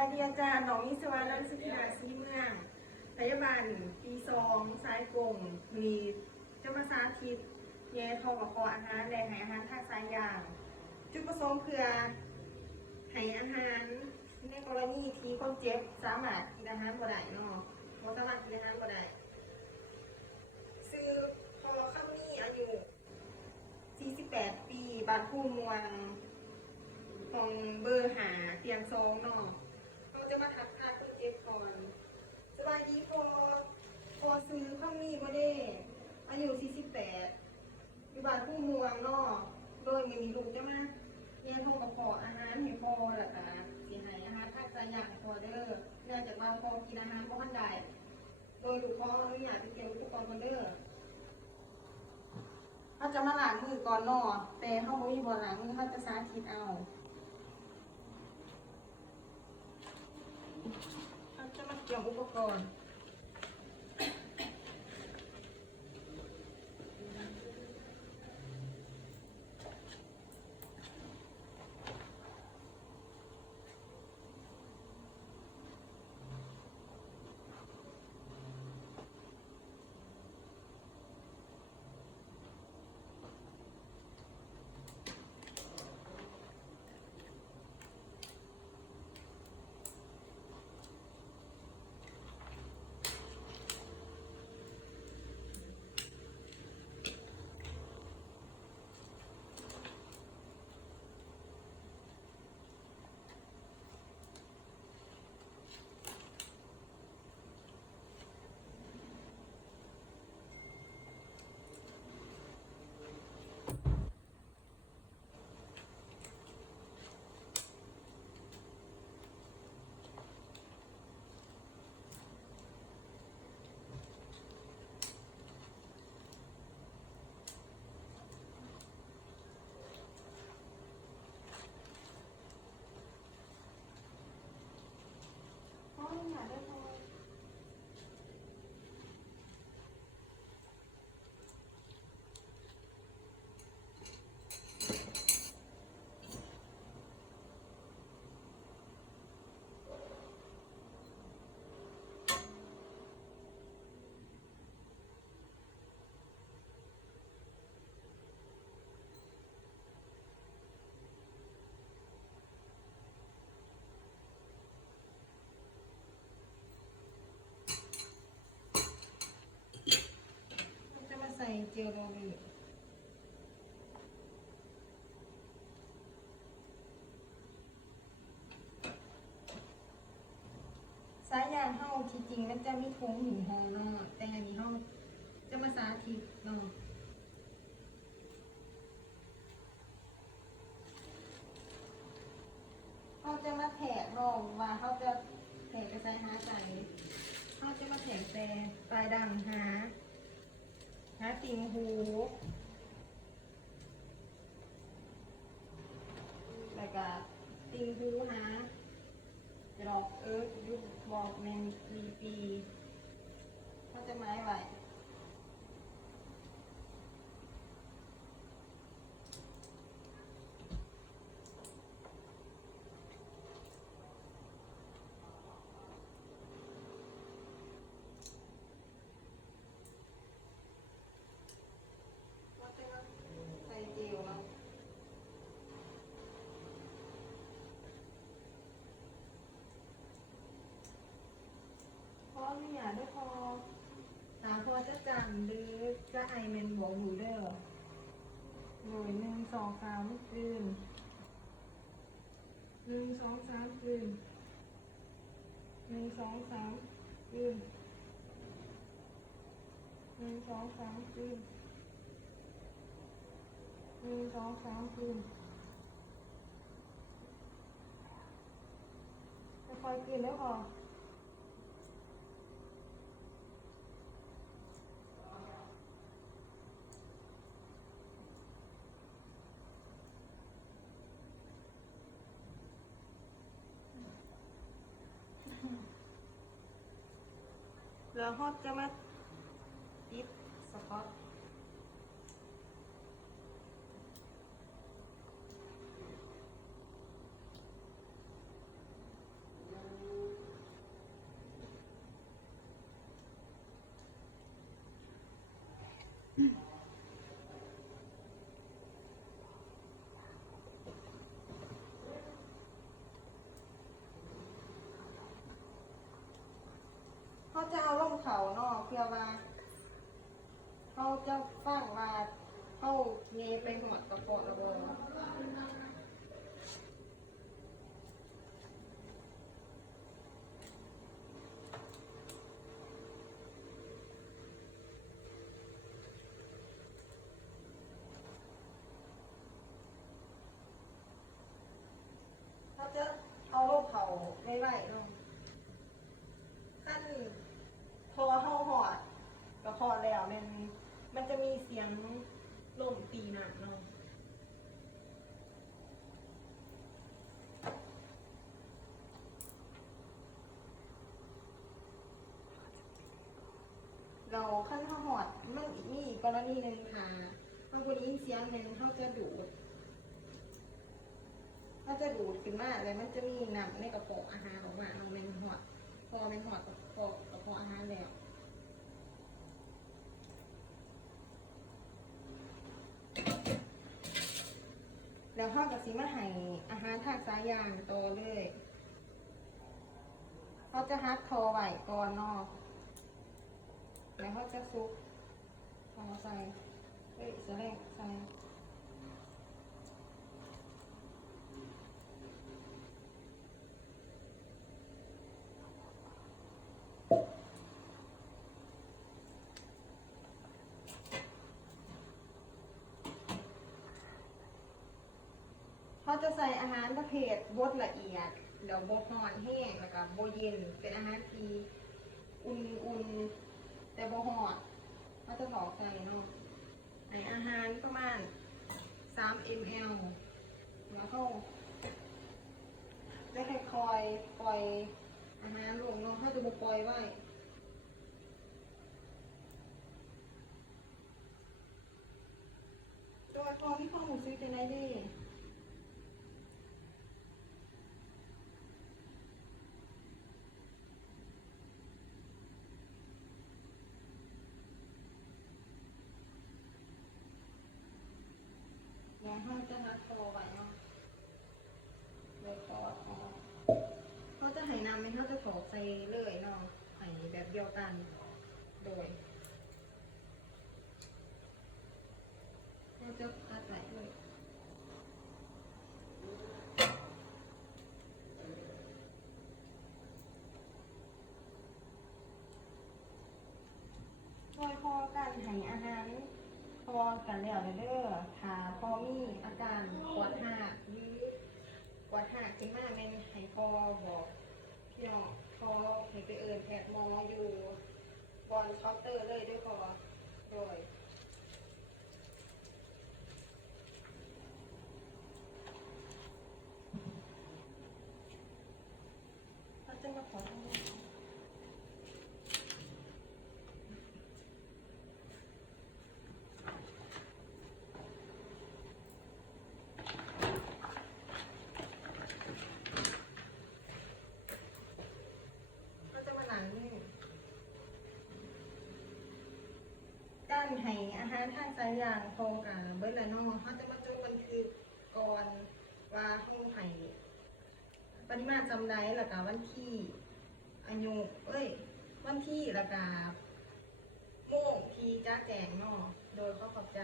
ายดีอาจารย์น้องอิสวารันสุธิดาศรีเมืองพยาบาลปี2สายกงมีจะมาสาธิตแย่ทอกระเพาะอาหารและให้อาหารทางสายยางจุดประสงค์เพื่อให้อาหารในกรณีที่คนเจ็บสามารถกินอาหารบ่ได้เนาะบ่สามารถกินอาหารบ่ได้ซื้อพอคำนี้อายุ48 ปีบ้านผู้มวงของเบอร์หาเตียง2เนาะเราจะมาทักทายคนเจ็บก่อนสบายดีพอซื้อคำนี้บ่ได้อายุ48อยู่บ้านผู้มวงเนาะโดยมีลูกจะมาเรียนห้องกระเพาะอาหารให้พอแล้วก็สิให้อาหารทางสายยางพอเด้อเนื่องจากว่าพอกินอาหารบ่ทันได้โดยลูกขออนุญาตไปเก็บอุปกรณ์ก่อนเด้อเขาจะมาล้างมือก่อนเนาะแต่เขาบ่มีบ่ล้างมือเขาจะสาธิตเอาเขาจะมาเก็บอุปกรณ์จะมาใส่เจลโรลีสายยางเฮาที่จริงมันจะมีโถงหินหอเนาะแต่อันนี้เฮาจะมาสาธิตเนาะเขาจะมาแถกลองว่าเขาจะแถกไปใส่หาใจเขาจะมาแถกแต่ปลายดังหาติ่งหูแล้วก็ติ่งหูหาดอกยุบบอกแมนปีเขาจะไม้ไว้ใส่เจลเนาะพอไม่อยากได้พอตาพอจะจำหรือจะไอเมนบอกหูเด้อหน่วย1 2 3คืน1 2 3คืน1 2 3คืน1 2 3คืน1 2 3คืนจะคอยคืนแล้วพอแล้วฮอตจะมาติดสก๊อต เ เขาเนาะเพื่อว่าเขาจะฟังว่าเขาเงยไปหอดกระเพาะระเบิดเขาจะเอาลูกเขาไม่ไหวเนาะขั้นพอเข้าหอดกระเพาะแล้วมันจะมีเสียงลมตีหนักเนาะเราขั้นเข้าหอดมันมีอีกกรณีหนึ่งค่ะบางคนยินเสียงหนึ่งเขาจะดูดขึ้นมาเลยมันจะมีน้ำในกระเพาะอาหารออกมาเราเป็นหอดพอเป็นหอดกระเพาะอาหารแล้วแล้วเขากับสีมาให้อาหารทางสายยางโตเลยเขาจะฮัดคอไหวก่อนเนาะแล้วเขาจะซุกคอใส่แสลงใส่เขาจะใส่อาหารประเภทบดละเอียดเดี๋ยวบดห่อนแห้งแล้วก็โบเย็นเป็นอาหารที่อุ่นๆแต่โบหอดเขาจะบอกใส่เนาะในอาหารประมาณ3 ml แล้วเขาจะค่อยๆปล่อยอาหารลงเนาะเขาจะบุปล่อยไว้ตัวทองที่ข้อมูลซื้อจะได้ดิแล้วเขาจะนัดคอไว้เนาะเลยคอเขาจะให้น้ำไหมเขาจะถอดใส่เลยเนาะให้แบบเดียวกันโดยเราจะพัดไหลเลยช่วยพอกันให้อาหารพอกันแล้วเด้อถ้าพอมีอาการปวดหักหรือปวดหักขึ้นมาเป็นให้พอบอกพี่น้องพอให้ไปเอิญแพทย์หมออยู่บอนเคาน์เตอร์เลยด้วยพอโดยเขาจะมาขอทำการให้อาหารทางสายยางพอกับเบิร์ดและน้องเขาจะมาจดบันทึกก่อนว่าห้องให้ปริมาณจำได้แล้วก็วันที่อายุวันที่แล้วก็โมงที่จ้าแจงเนาะโดยเขาขอบใจ